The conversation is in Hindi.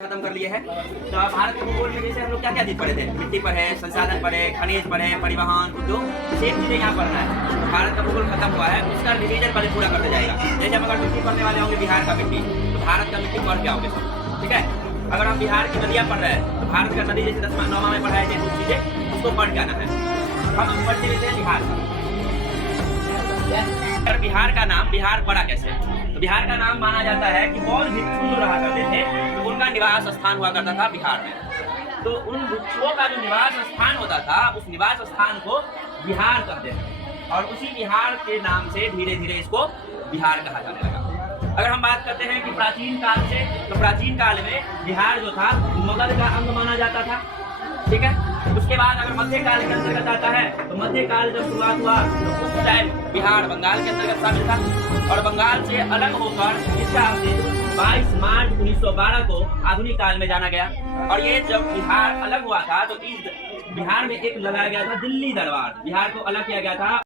खत्म कर लिए हैं। तो भारत के भूगोल में जैसे हम लोग क्या क्या चीज पढ़े थे, मिट्टी पर है, संसाधन पर है, खनिज पर है, परिवहन, उद्योग, सेम चीजें यहाँ पढ़ना है। तो भारत का भूगोल खत्म हुआ है, उसका रिवीजन पहले पूरा करते जाएगा। जैसे हम अगर मिट्टी पढ़ने वाले होंगे, बिहार का मिट्टी, तो भारत का मिट्टी पढ़ के आओगे सब, ठीक है। अगर हम बिहार की नदियाँ पढ़ रहे हैं तो भारत का नदी जैसे 10वां 9वां में पढ़ाए थे कुछ चीजें, उसको पढ़ के आना है। हम पढ़ते रहते हैं बिहार का। अगर बिहार का नाम बिहार पड़ा कैसे, तो बिहार का नाम माना जाता है कि बौद्ध भिक्षु जो रहा करते थे तो उनका निवास स्थान हुआ करता था बिहार में। तो उन भिक्षुओं का जो निवास स्थान होता था, उस निवास स्थान को बिहार कहते थे और उसी बिहार के नाम से धीरे धीरे इसको बिहार कहा जाने लगा। अगर हम बात करते हैं कि प्राचीन काल से, तो प्राचीन काल में बिहार जो था मगध का अंग माना जाता था, ठीक है। उसके बाद अगर मध्यकाल के अंतर्गत आता है, तो मध्यकाल जब शुरुआत हुआ तो उस टाइम बिहार बंगाल के अंतर्गत शामिल था और बंगाल से अलग होकर इसका 22 मार्च 1912 को आधुनिक काल में जाना गया। और ये जब बिहार अलग हुआ था तो इस बिहार में एक लगाया गया था दिल्ली दरबार, बिहार को अलग किया गया था।